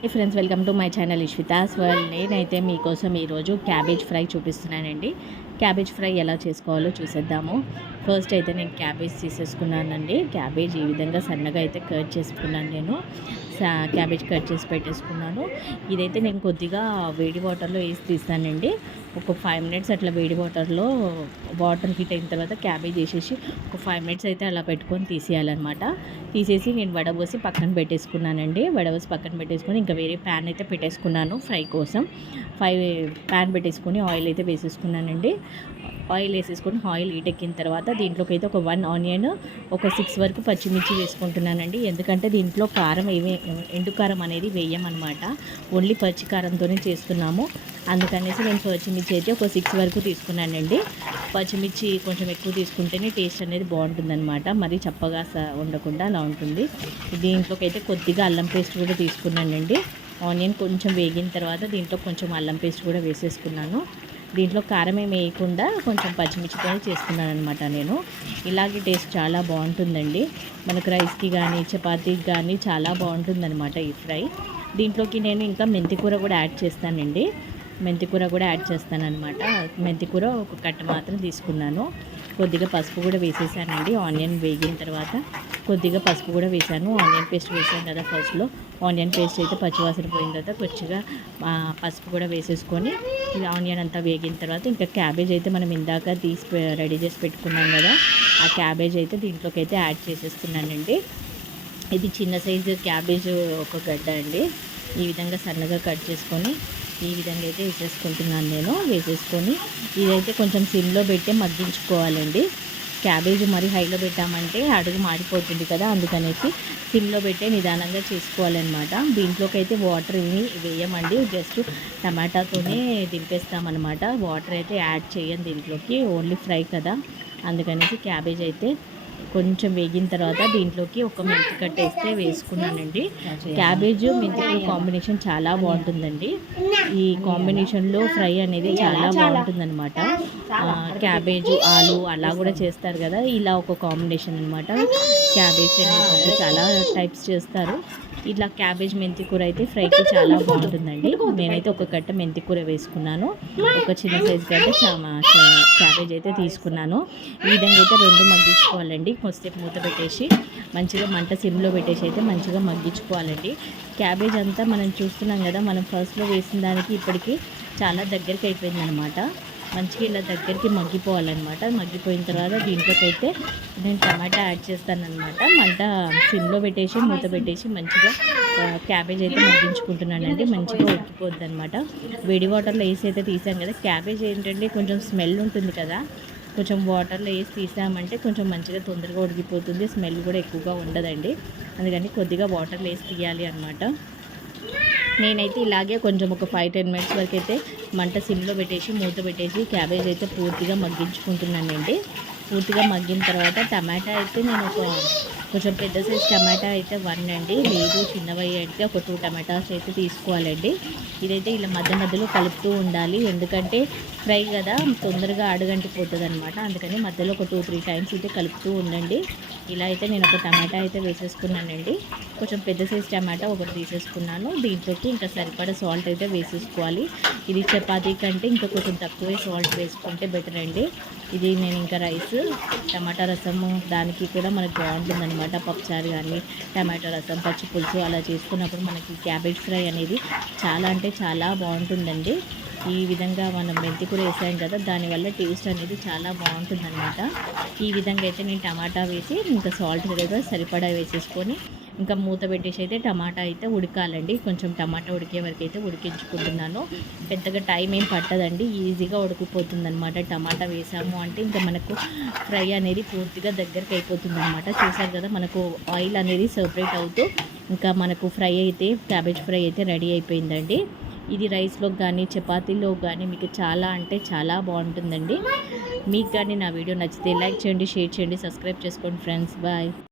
Hey friends welcome to my channel Ishvita's world నేనైతే మీకోసం ఈరోజు క్యాబేజ్ ఫ్రై చూపిస్తున్నానండి. క్యాబేజ్ ఫ్రై ఎలా చేసుకోవాలో చూసేద్దాము. ఫస్ట్ అయితే నేను క్యాబేజ్ తీసేసుకున్నానండి. క్యాబేజ్ ఈ విధంగా సన్నగా అయితే కట్ చేసుకున్నాను నేను. సా- క్యాబేజ్ కట్ చేసి పెట్టేసుకున్నాను. ఇదైతే నేను కొద్దిగా వేడి వాటర్లో వేసి తీసానండి. ఒక ఫైవ్ మినిట్స్ అట్లా వేడి వాటర్లో వాటర్ హీట్ అయిన తర్వాత క్యాబేజ్ వేసేసి ఒక ఫైవ్ మినిట్స్ అయితే అలా పెట్టుకొని తీసేయాలన్నమాట. తీసేసి నేను వడబోసి పక్కన పెట్టేసుకున్నానండి. వడబోసి పక్కన పెట్టేసుకొని ఇంకా వేరే ప్యాన్ అయితే పెట్టేసుకున్నాను ఫ్రై కోసం. ఫ్రై ప్యాన్ పెట్టేసుకొని ఆయిల్ అయితే వేసేసుకున్నానండి. ఆయిల్ వేసేసుకొని ఆయిల్ హీట్ ఎక్కిన తర్వాత దీంట్లోకి అయితే ఒక వన్ ఆనియన్ ఒక సిక్స్ వరకు పచ్చిమిర్చి వేసుకుంటున్నానండి. ఎందుకంటే దీంట్లో కారం ఏమి ఎండు కారం అనేది వేయమన్నమాట. ఓన్లీ పచ్చి కారంతోనే చేస్తున్నాము. అందుకనేసి నేను పచ్చిమిర్చి అయితే ఒక సిక్స్ వరకు తీసుకున్నానండి. పచ్చిమిర్చి కొంచెం ఎక్కువ తీసుకుంటేనే టేస్ట్ అనేది బాగుంటుందన్నమాట. మరీ చప్పగా స- ఉండకుండా అలా ఉంటుంది. దీంట్లోకి అయితే కొద్దిగా అల్లం పేస్ట్ కూడా తీసుకున్నానండి. ఆనియన్ కొంచెం వేగిన తర్వాత దీంట్లో కొంచెం అల్లం పేస్ట్ కూడా వేసేసుకున్నాను. దీంట్లో కారం ఏమి వేయకుండా కొంచెం పచ్చిమిర్చితో చేస్తున్నాను అనమాట నేను. ఇలాగే టేస్ట్ చాలా బాగుంటుందండి. మనకు రైస్కి కానీ చపాతీకి కానీ చాలా బాగుంటుందన్నమాట ఈ ఫ్రై. దీంట్లోకి నేను ఇంకా మెంతికూర కూడా యాడ్ చేస్తానండి. మెంతికూర కూడా యాడ్ చేస్తాను అనమాట మెంతికూర ఒక కట్ట మాత్రం తీసుకున్నాను. కొద్దిగా పసుపు కూడా వేసేసానండి. ఆనియన్ వేగిన తర్వాత కొద్దిగా పసుపు కూడా వేసాను ఆనియన్ పేస్ట్ వేసాను కదా ఫస్ట్లో. ఆనియన్ పేస్ట్ అయితే పచ్చివాసన పోయిన తర్వాత కొద్దిగా పసుపు కూడా వేసేసుకొని ఆనియన్ అంతా వేగిన తర్వాత ఇంకా క్యాబేజ్ అయితే మనం ఇందాక తీసి రెడీ చేసి పెట్టుకున్నాం కదా ఆ క్యాబేజ్ అయితే దీంట్లోకి అయితే యాడ్ చేసేస్తున్నానండి. ఇది చిన్న సైజు క్యాబేజ్ ఒక గడ్డ అండి. ఈ విధంగా సన్నగా కట్ చేసుకొని ఈ విధంగా అయితే వేసేసుకుంటున్నాను నేను. వేసేసుకొని ఇదైతే కొంచెం సిమ్లో పెట్టి మగ్గించుకోవాలండి. క్యాబేజ్ మరి హైలో పెట్టామంటే అడుగు మాడిపోతుంది కదా అందుకనేసి సిమ్లో పెట్టే నిదానంగా చేసుకోవాలన్నమాట. దీంట్లోకి అయితే వాటర్ ఏమి వేయమండి. జస్ట్ టమాటాతోనే దింపేస్తామన్నమాట. వాటర్ అయితే యాడ్ చేయం దీంట్లోకి. ఓన్లీ ఫ్రై కదా. అందుకనేసి క్యాబేజ్ అయితే కొంచెం వేగిన తర్వాత దీంట్లోకి ఒక మెంతి కట్టేస్తే వేసుకున్నానండి. క్యాబేజ్ మెంతికూర కాంబినేషన్ చాలా బాగుంటుందండి. ఈ కాంబినేషన్లో ఫ్రై అనేది చాలా బాగుంటుందన్నమాట. క్యాబేజ్ ఆలు అలా కూడా చేస్తారు కదా ఇలా ఒక కాంబినేషన్ అనమాట క్యాబేజ్ అనేది చాలా టైప్స్ చేస్తారు. ఇట్లా క్యాబేజ్ మెంతి కూర అయితే ఫ్రైకి చాలా బాగుంటుందండి. నేనైతే ఒక కట్ట మెంతి కూర వేసుకున్నాను. ఒక చిన్న సైజు గడ్డ చామా చా- క్యాబేజ్ అయితే తీసుకున్నాను. ఈ విధంగా అయితే రెండు మగ్గించుకోవాలండి. కొద్దిసేపు మూత పెట్టేసి మంచిగా మంట సిమ్లో పెట్టేసి అయితే మంచిగా మగ్గించుకోవాలండి. క్యాబేజ్ అంతా మనం చూస్తున్నాం కదా మనం ఫస్ట్లో వేసిన దానికి ఇప్పటికి చాలా దగ్గరికి అయిపోయింది అనమాట మంచిగా ఇలా దగ్గరికి మగ్గిపోవాలన్నమాట. మగ్గిపోయిన తర్వాత దీంట్లోకి అయితే నేను టమాటా యాడ్ చేస్తానమాట మంట సిమ్లో పెట్టేసి మూత పెట్టేసి మంచిగా క్యాబేజ్ అయితే మగ్గించుకుంటున్నానండి. మంచిగా ఉడికిపోద్ది అనమాట వేడి వాటర్లో వేసి అయితే తీసాం కదా. క్యాబేజ్ ఏంటంటే కొంచెం స్మెల్ ఉంటుంది కదా. కొంచెం వాటర్లో వేసి తీసామంటే కొంచెం మంచిగా తొందరగా ఉడికిపోతుంది. స్మెల్ కూడా ఎక్కువగా ఉండదండి. అందుకని కొద్దిగా వాటర్లో వేసి తీయాలి అనమాట నేనైతే ఇలాగే కొంచెం ఒక ఫైవ్ టెన్ మినిట్స్ వరకు అయితే మంట సిమ్లో పెట్టేసి మూత పెట్టేసి క్యాబేజ్ అయితే పూర్తిగా మగ్గించుకుంటున్నానండి. పూర్తిగా మగ్గిన తర్వాత టమాటా అయితే నేను ఒక కొంచెం పెద్ద సైజ్ టమాటా అయితే వన్ అండి లేదు చిన్నవి అయితే ఒక టూ టమాటాస్ అయితే తీసుకోవాలండి. ఇదైతే ఇలా మధ్య మధ్యలో కలుపుతూ ఉండాలి. ఎందుకంటే ఫ్రై కదా తొందరగా అడుగంటిపోతుంది అనమాట అందుకని మధ్యలో ఒక టూ త్రీ టైమ్స్ అయితే కలుపుతూ ఉండండి. ఇలా అయితే నేను ఒక టమాటా అయితే వేసేసుకున్నానండి. కొంచెం పెద్ద సైజ్ టమాటా ఒకటి తీసేసుకున్నాను. దీంట్లోకి ఇంకా సరిపడా సాల్ట్ అయితే వేసేసుకోవాలి. ఇది చపాతీ కంటే ఇంకా కొంచెం తక్కువే సాల్ట్ వేసుకుంటే బెటర్ అండి. ఇది నేను ఇంకా రైస్ టమాటా రసము దానికి కూడా మనకు బాగుంటుంది అనమాట పప్పుచారు కానీ టమాటా రసం పచ్చి పులుసు అలా చేసుకున్నప్పుడు మనకి క్యాబేజ్ ఫ్రై అనేది చాలా అంటే చాలా బాగుంటుందండి. ఈ విధంగా మనం మెంతి కూర వేసాం కదా దానివల్ల టేస్ట్ అనేది చాలా బాగుంటుందన్నమాట. ఈ విధంగా అయితే నేను టమాటా వేసి ఇంకా సాల్ట్ కూడా సరిపడా వేసేసుకొని ఇంకా మూత పెట్టేసి అయితే టమాటా అయితే ఉడకాలండి. కొంచెం టమాటా ఉడికే వరకు అయితే ఉడికించుకుంటున్నాను. పెద్దగా టైం ఏం పట్టదండి. ఈజీగా ఉడికిపోతుందనమాట టమాటా వేసాము అంటే ఇంకా మనకు ఫ్రై అనేది పూర్తిగా దగ్గరికి అయిపోతుంది అనమాట చూసారు కదా మనకు ఆయిల్ అనేది సపరేట్ అవుతూ ఇంకా మనకు ఫ్రై అయితే క్యాబేజ్ ఫ్రై అయితే రెడీ అయిపోయిందండి. ఇది రైస్లో కానీ చపాతీలో కానీ మీకు చాలా అంటే చాలా బాగుంటుందండి. మీకు కానీ నా వీడియో నచ్చితే లైక్ చేయండి షేర్ చేయండి సబ్స్క్రైబ్ చేసుకోండి ఫ్రెండ్స్. బాయ్.